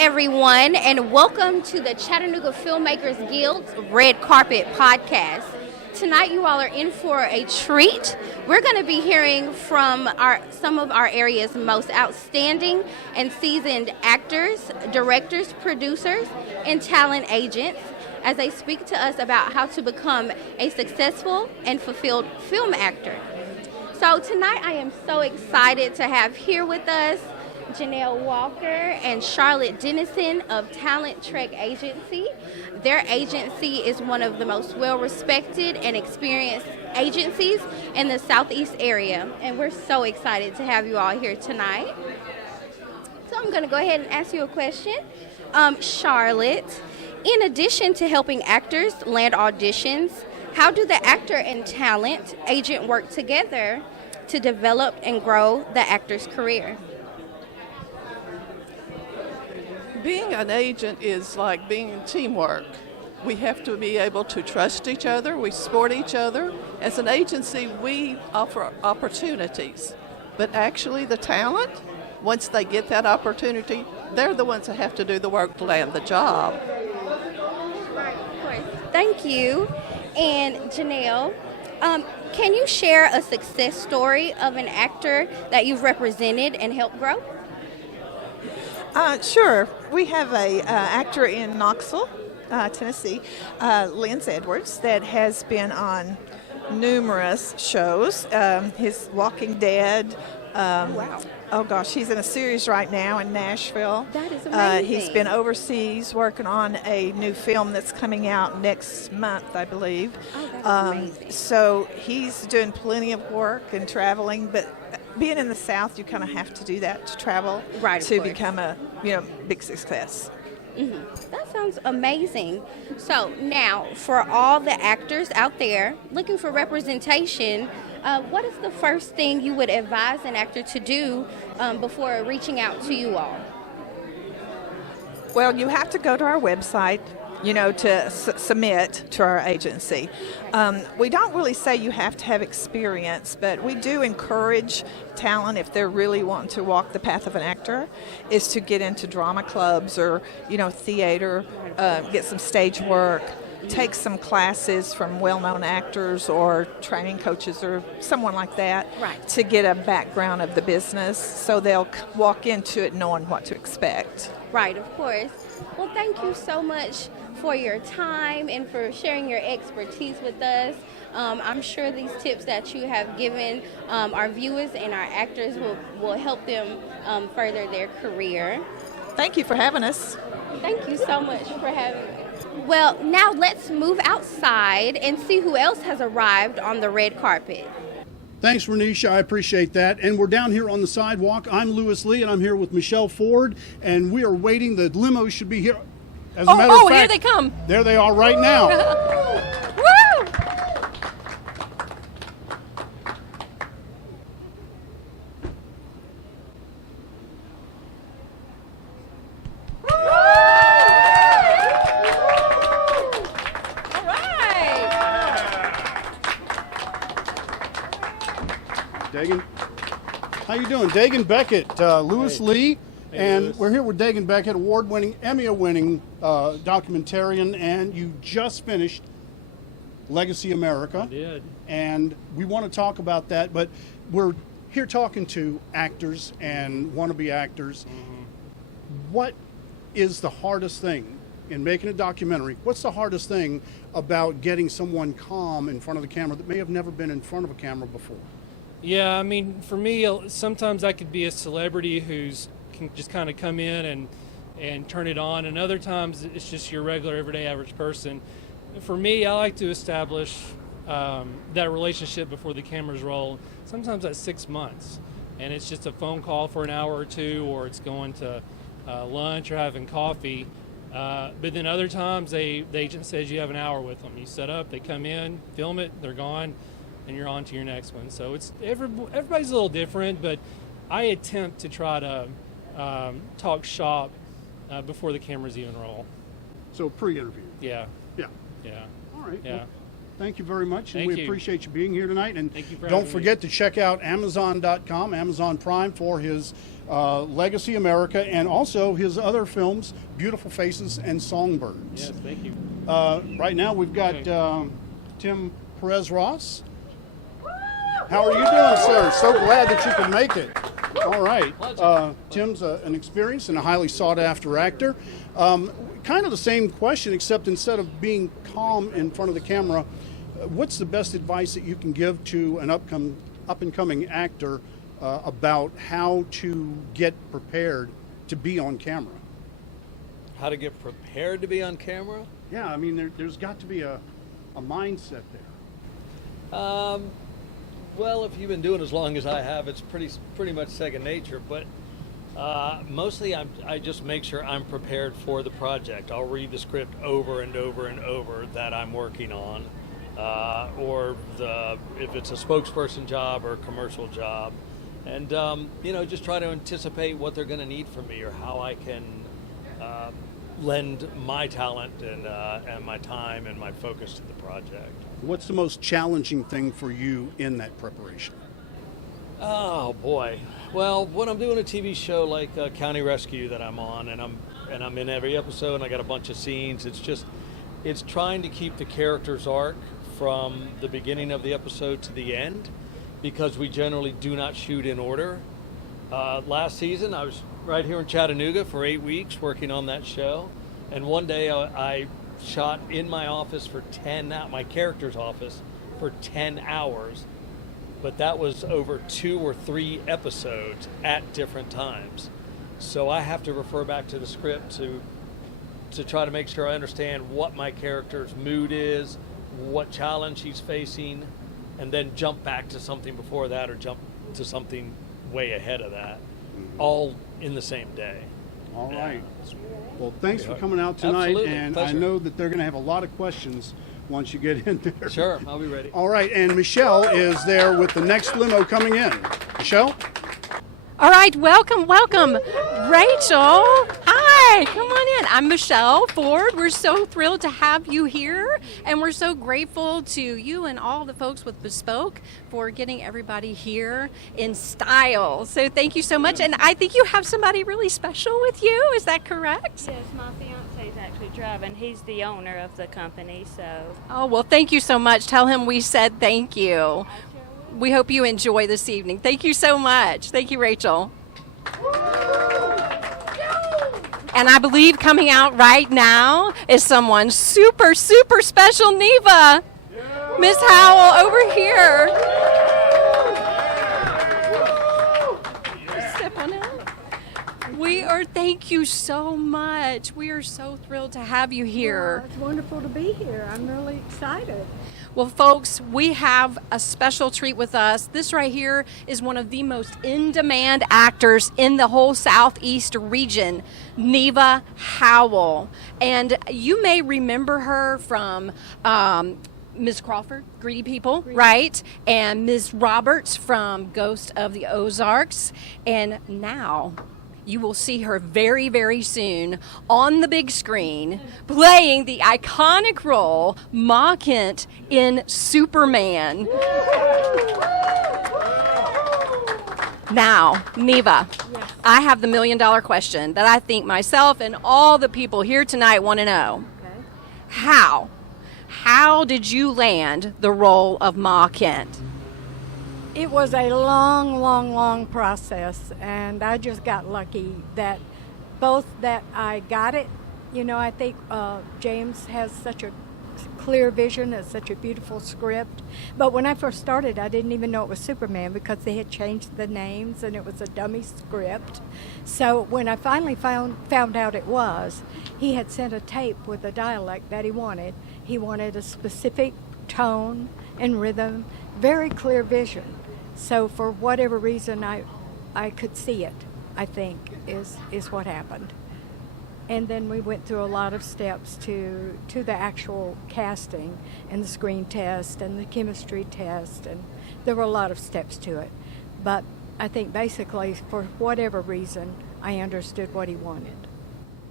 everyone, and welcome to the Chattanooga Filmmakers Guild's Red Carpet Podcast. Tonight, you all are in for a treat. We're going to be hearing from some of our area's most outstanding and seasoned actors, directors, producers, and talent agents as they speak to us about how to become a successful and fulfilled film actor. So tonight, I am so excited to have here with us Janelle Walker and Charlotte Dennison of Talent Trek Agency. Their agency is one of the most well-respected and experienced agencies in the Southeast area, and we're so excited to have you all here tonight. So I'm going to go ahead and ask you a question. Charlotte, in addition to helping actors land auditions, how do the actor and talent agent work together to develop and grow the actor's career? Being an agent is like being in teamwork. We have to be able to trust each other. We support each other. As an agency, we offer opportunities. But actually, the talent, once they get that opportunity, they're the ones that have to do the work to land the job. Right, of course. Thank you. And Janelle, can you share a success story of an actor that you've represented and helped grow? Sure. We have a actor in Knoxville, Tennessee, Lance Edwards, that has been on numerous shows. His Walking Dead. Wow. Oh gosh, he's in a series right now in Nashville. That is amazing. He's been overseas working on a new film that's coming out next month, I believe. Oh, that's amazing. So he's doing plenty of work and traveling, but being in the South, you kind of have to do that to travel Right, of to course. become a big success. Mm-hmm. That sounds amazing. So now, for all the actors out there looking for representation, what is the first thing you would advise an actor to do before reaching out to you all? Well, you have to go to our website, to submit to our agency. We don't really say you have to have experience, but we do encourage talent, if they're really wanting to walk the path of an actor, is to get into drama clubs or, theater, get some stage work, take some classes from well-known actors or training coaches or someone like that, Right. to get a background of the business so they'll walk into it knowing what to expect. Right, of course. Well, thank you so much for your time and for sharing your expertise with us. I'm sure these tips that you have given our viewers and our actors will help them further their career. Thank you for having us. Thank you so much for having me. Well, now let's move outside and see who else has arrived on the red carpet. Thanks, Ronisha. I appreciate that. And we're down here on the sidewalk. I'm Lewis Lee, and I'm here with Michelle Ford, and we are waiting. The limos should be here. As a matter of fact, here they come. There they are right now. Woo! All right. Dagan, how you doing? Dagan Beckett, Lewis Lee, and Lewis. we're here with Dagan Beckett, award-winning, Emmy-winning documentarian, and you just finished Legacy America. I did. And we want to talk about that, but we're here talking to actors and wannabe actors. What is the hardest thing in making a documentary? What's the hardest thing about getting someone calm in front of the camera that may have never been in front of a camera before? Yeah, I mean, for me, sometimes I could be a celebrity who's can just kind of come in and turn it on, and other times it's just your regular, everyday, average person. For me, I like to establish that relationship before the cameras roll. Sometimes that's 6 months, and it's just a phone call for an hour or two, or it's going to lunch or having coffee. But then other times, the agent says you have an hour with them. You set up, they come in, film it, they're gone, and you're on to your next one. So it's everybody's a little different, but I attempt to try to talk shop before the cameras even roll. So pre-interview. Yeah, Yeah. yeah, All right. yeah. thank you very much, and Thank we you. appreciate you being here tonight. And Thank you for don't having me. forget to check out Amazon.com, Amazon Prime, for his Legacy America, and also his other films, Beautiful Faces and Songbirds. Yes, thank you. Right now we've got Tim Perez-Ross. How are you doing, sir? So glad that you could make it. All right. Tim's an experienced and a highly sought-after actor. Kind of the same question, except instead of being calm in front of the camera, what's the best advice that you can give to an up-and-coming actor about how to get prepared to be on camera? How to get prepared to be on camera? Yeah, I mean, there's got to be a mindset there. Well, if you've been doing it as long as I have, it's pretty much second nature. But mostly, I just make sure I'm prepared for the project. I'll read the script over and over and over that I'm working on, or if it's a spokesperson job or a commercial job, and just try to anticipate what they're going to need from me or how I can lend my talent and my time and my focus to the project. What's the most challenging thing for you in that preparation? Oh boy. Well, when I'm doing a TV show like County Rescue that I'm on, and I'm in every episode, and I got a bunch of scenes, it's trying to keep the character's arc from the beginning of the episode to the end, because we generally do not shoot in order. Last season, I was right here in Chattanooga for 8 weeks working on that show, and one day I shot in my office for my character's office for 10 hours, but that was over 2 or 3 episodes at different times. So I have to refer back to the script to try to make sure I understand what my character's mood is, what challenge he's facing, and then jump back to something before that or jump to something way ahead of that, all in the same day. All right. Well, thanks for coming out tonight. Absolutely. And Pleasure. I know that they're going to have a lot of questions once you get in there. Sure, I'll be ready. All right, and Michelle is there with the next limo coming in. Michelle? All right, welcome. Rachel, hi, come on in. I'm Michelle Ford. We're so thrilled to have you here, and we're so grateful to you and all the folks with Bespoke for getting everybody here in style. So thank you so much, and I think you have somebody really special with you. Is that correct? Yes, my fiance is actually driving. He's the owner of the company, so. Oh, well, thank you so much. Tell him we said thank you. We hope you enjoy this evening. Thank you so much. Thank you, Rachel. And I believe coming out right now is someone super, super special, Neva. Miss Howell over here. Step on out. Thank you so much. We are so thrilled to have you here. Well, it's wonderful to be here. I'm really excited. Well, folks, we have a special treat with us. This right here is one of the most in-demand actors in the whole Southeast region, Neva Howell. And you may remember her from Ms. Crawford, Greedy People, right? And Ms. Roberts from Ghost of the Ozarks. And now you will see her very, very soon on the big screen playing the iconic role Ma Kent in Superman. Now, Neva, I have the $1 million question that I think myself and all the people here tonight want to know. Okay. How did you land the role of Ma Kent? It was a long process, and I just got lucky that I got it. You know, I think James has such a clear vision and such a beautiful script. But when I first started, I didn't even know it was Superman because they had changed the names and it was a dummy script. So when I finally found out it was, he had sent a tape with a dialect that he wanted. He wanted a specific tone and rhythm, very clear vision. So for whatever reason, I could see it, I think, is what happened. And then we went through a lot of steps to the actual casting and the screen test and the chemistry test, and there were a lot of steps to it. But I think basically, for whatever reason, I understood what he wanted.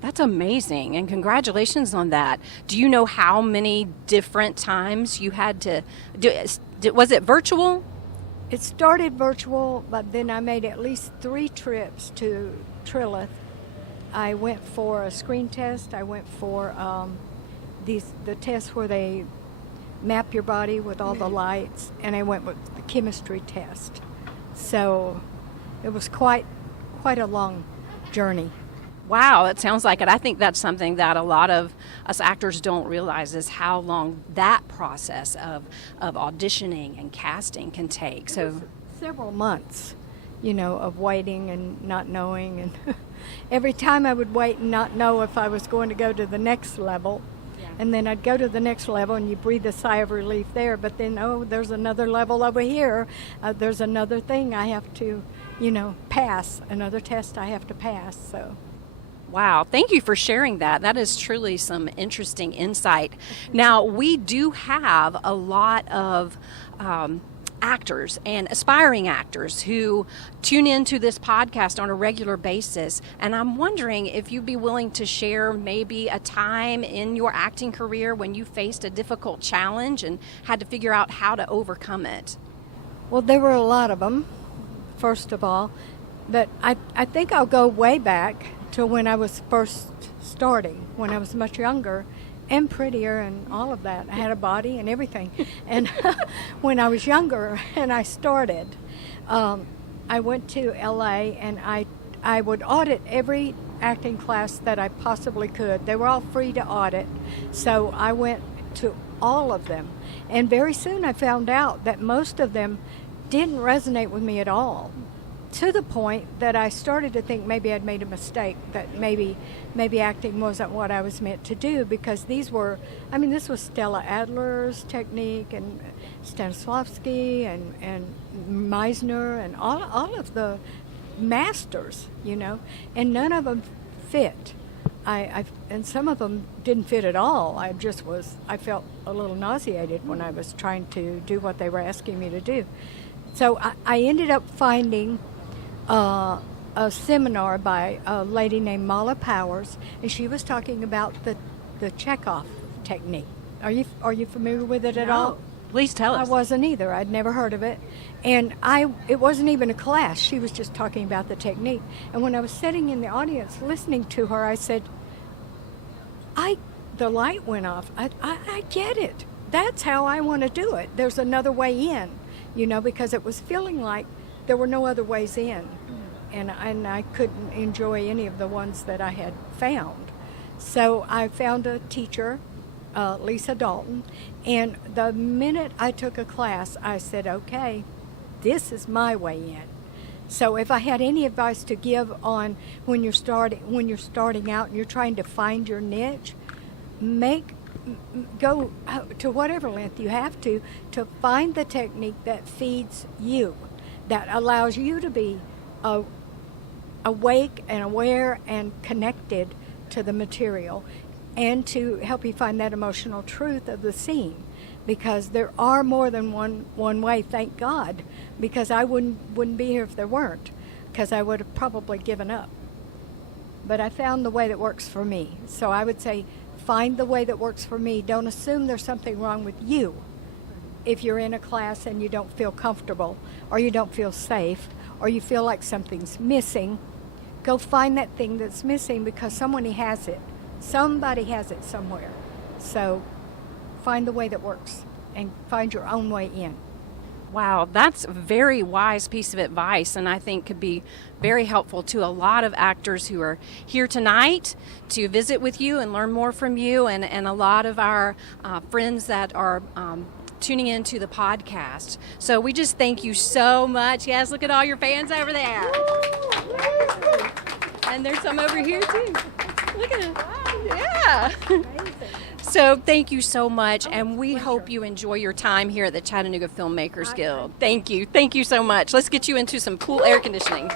That's amazing, and congratulations on that. Do you know how many different times you had to do? Was it virtual? It started virtual, but then I made at least 3 trips to Trilith. I went for a screen test. I went for the tests where they map your body with all the lights, and I went with the chemistry test. So it was quite a long journey. Wow, that sounds like it. I think that's something that a lot of us actors don't realize is how long that process of auditioning and casting can take. So several months, of waiting and not knowing, and every time I would wait and not know if I was going to go to the next level. And then I'd go to the next level, and you breathe a sigh of relief there. But then, there's another level over here. There's another thing I have to, pass. Another test I have to pass. So, wow, thank you for sharing that. That is truly some interesting insight. Now, we do have a lot of actors and aspiring actors who tune into this podcast on a regular basis, and I'm wondering if you'd be willing to share maybe a time in your acting career when you faced a difficult challenge and had to figure out how to overcome it. Well, there were a lot of them, first of all, but I think I'll go way back to when I was first starting, when I was much younger and prettier and all of that. I had a body and everything. And when I was younger and I started, I went to LA, and I would audit every acting class that I possibly could. They were all free to audit, so I went to all of them. And very soon I found out that most of them didn't resonate with me at all, to the point that I started to think maybe I'd made a mistake, that maybe acting wasn't what I was meant to do, because this was Stella Adler's technique, and Stanislavski and Meisner, and all of the masters, and none of them fit. And some of them didn't fit at all. I felt a little nauseated when I was trying to do what they were asking me to do. So I ended up finding a seminar by a lady named Mala Powers, and she was talking about the Chekhov technique. Are you familiar with it at all? Please tell us. I wasn't either. I'd never heard of it. And it wasn't even a class. She was just talking about the technique. And when I was sitting in the audience listening to her, I said, the light went off. I get it. That's how I want to do it. There's another way in, because it was feeling like there were no other ways in. And I couldn't enjoy any of the ones that I had found. So I found a teacher, Lisa Dalton, and the minute I took a class, I said, okay, this is my way in. So if I had any advice to give on when you're starting out and you're trying to find your niche, go to whatever length you have to find the technique that feeds you, that allows you to be awake and aware and connected to the material, and to help you find that emotional truth of the scene. Because there are more than one way, thank God, because I wouldn't be here if there weren't, because I would have probably given up. But I found the way that works for me. So I would say, find the way that works for me. Don't assume there's something wrong with you. If you're in a class and you don't feel comfortable, or you don't feel safe, or you feel like something's missing, go find that thing that's missing, because somebody has it. Somebody has it somewhere. So find the way that works and find your own way in. Wow, that's a very wise piece of advice, and I think could be very helpful to a lot of actors who are here tonight to visit with you and learn more from you, and a lot of our friends that are tuning into the podcast. So we just thank you so much. Yes, look at all your fans over there. And there's some over here too. Look at them. Yeah. So thank you so much, and we hope you enjoy your time here at the Chattanooga Filmmakers Guild. Thank you. Thank you so much. Let's get you into some cool air conditioning.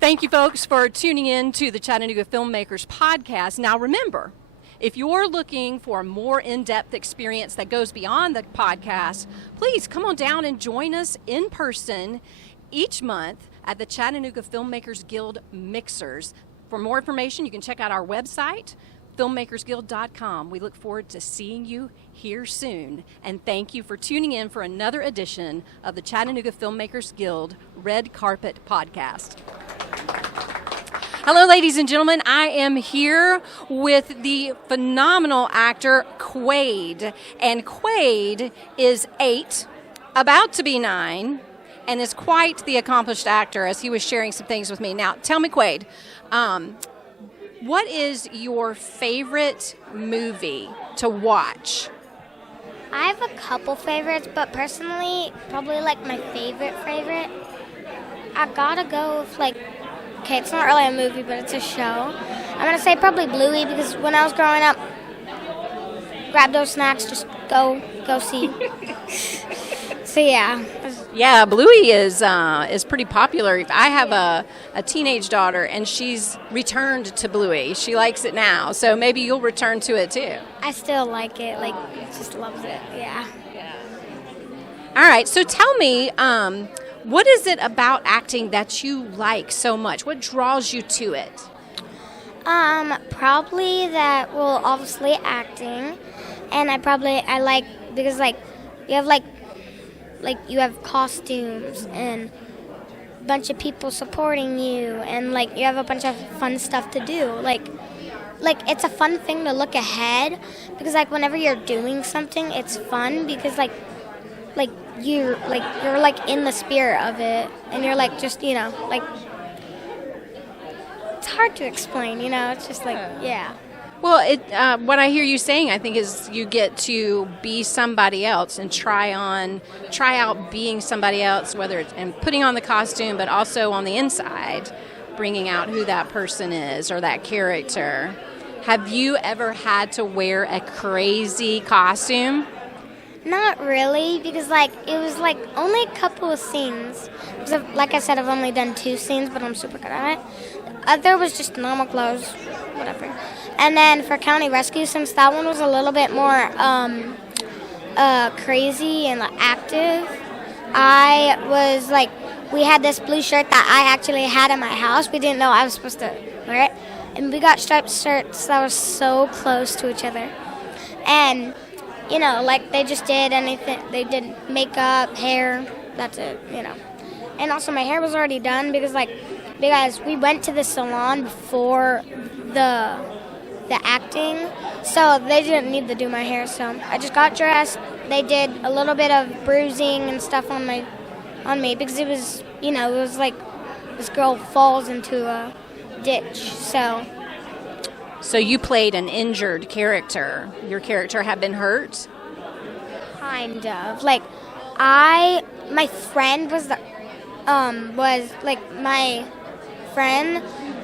Thank you, folks, for tuning in to the Chattanooga Filmmakers Podcast. Now, remember, If you're looking for a more in-depth experience that goes beyond the podcast, please come on down and join us in person each month at the Chattanooga Filmmakers Guild Mixers. For more information, you can check out our website, filmmakersguild.com. We look forward to seeing you here soon. And thank you for tuning in for another edition of the Chattanooga Filmmakers Guild Red Carpet Podcast. Hello, ladies and gentlemen. I am here with the phenomenal actor Quaid. And Quaid is 8, about to be 9, and is quite the accomplished actor, as he was sharing some things with me. Now, tell me, Quaid, what is your favorite movie to watch? I have a couple favorites, but personally, probably like my favorite, I gotta go with okay, it's not really a movie, but it's a show. I'm gonna say probably Bluey, because when I was growing up, grab those snacks, just go see. So yeah. Yeah, Bluey is pretty popular. I have a teenage daughter, and she's returned to Bluey. She likes it now, so maybe you'll return to it too. I still like it. Just loves it. Yeah. All right, so tell me, what is it about acting that you like so much? What draws you to it? Probably that. Well, obviously acting, and I like because you have you have costumes and a bunch of people supporting you, and you have a bunch of fun stuff to do. It's a fun thing to look ahead, because whenever you're doing something, it's fun because you're in the spirit of it, and you're just it's hard to explain, it's just yeah. Well, what I hear you saying, I think, is you get to be somebody else and try out being somebody else, whether it's and putting on the costume, but also on the inside, bringing out who that person is or that character. Have you ever had to wear a crazy costume? Not really, because it was only a couple of scenes. Like I said, I've only done 2 scenes, but I'm super good at it. Other was just normal clothes, whatever. And then for County Rescue, since that one was a little bit more crazy and active, I was we had this blue shirt that I actually had in my house. We didn't know I was supposed to wear it, and we got striped shirts that were so close to each other. And they just did anything. They did makeup, hair, that's it, And also my hair was already done because we went to the salon before the acting, so they didn't need to do my hair. So I just got dressed. They did a little bit of bruising and stuff on me because it was, it was this girl falls into a ditch. So you played an injured character. Your character had been hurt? Kind of. My friend was my friend,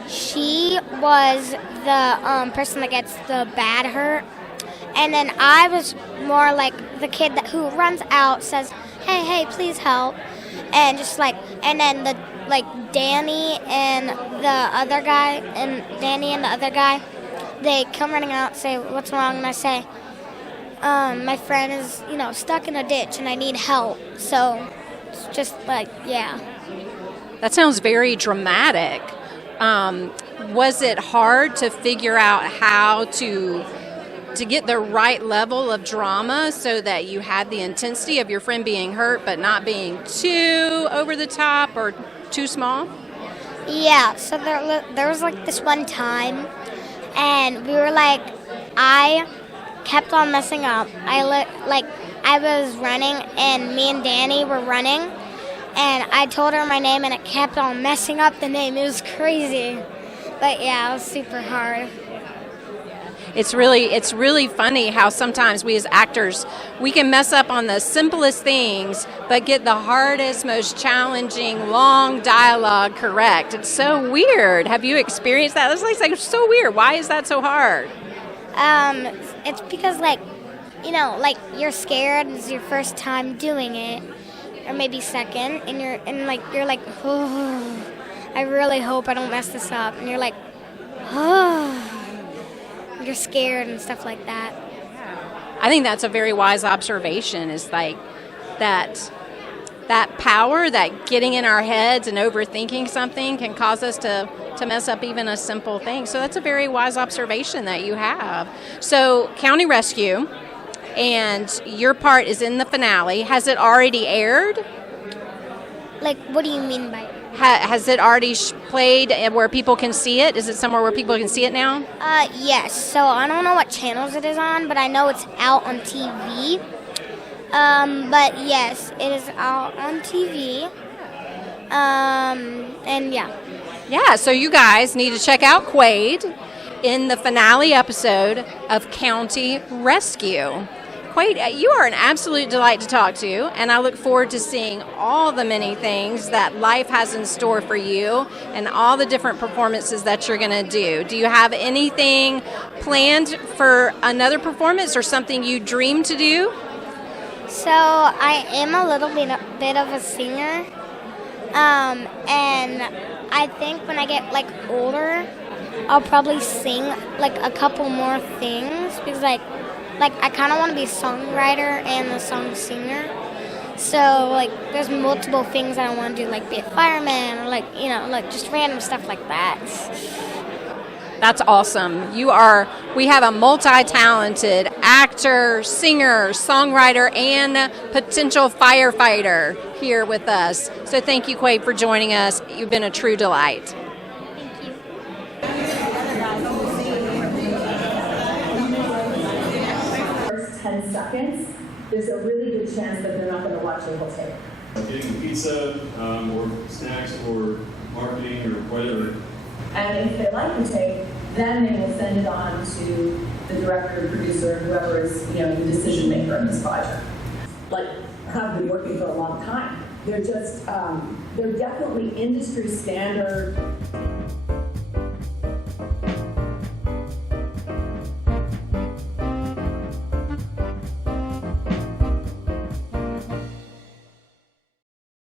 she was the person that gets the bad hurt. And then I was more the kid who runs out, says, hey, please help. And just and then Danny and the other guy, they come running out, say, what's wrong? And I say, my friend is, stuck in a ditch and I need help. So it's just yeah. That sounds very dramatic. Was it hard to figure out how to get the right level of drama so that you had the intensity of your friend being hurt but not being too over the top or too small? Yeah, so there was this one time, and we were I kept on messing up. I was running, and me and Danny were running, and I told her my name, and it kept on messing up the name. It was crazy, but yeah, it was super hard. It's really funny how sometimes we as actors, we can mess up on the simplest things, but get the hardest, most challenging, long dialogue correct. It's so weird. Have you experienced that? It's so weird. Why is that so hard? It's because you're scared. It's your first time doing it, or maybe second, and you're oh, I really hope I don't mess this up. And you're oh. you're scared and stuff like that. I think that's a very wise observation, is like that power, that getting in our heads and overthinking something can cause us to mess up even a simple thing. So that's a very wise observation that you have. So County Rescue, and your part is in the finale. Has it already aired? Like, what do you mean by? Has it already played where people can see it? Is it somewhere where people can see it now? Yes. So I don't know what channels it is on, but I know it's out on TV. But yes, it is out on TV. And yeah. Yeah, so you guys need to check out Quaid in the finale episode of County Rescue. Quaid, you are an absolute delight to talk to, and I look forward to seeing all the many things that life has in store for you and all the different performances that you're going to do. Do you have anything planned for another performance or something you dream to do? So I am a little bit of a singer, and I think when I get like older, I'll probably sing like a couple more things, because like I kind of want to be a songwriter and a song singer. So like there's multiple things that I want to do, like be a fireman or like just random stuff like that. That's awesome. We have a multi-talented actor, singer, songwriter, and potential firefighter here with us. So thank you, Quaid, for joining us. You've been a true delight. Thank you. First 10 seconds, there's a really good chance that they're not going to watch the whole tape. Getting pizza or snacks or marketing or whatever. And if they like the tape, then they will send it on to the director, producer, whoever is, the decision maker in this project. Like, have been working for a long time. They're just, they're definitely industry standard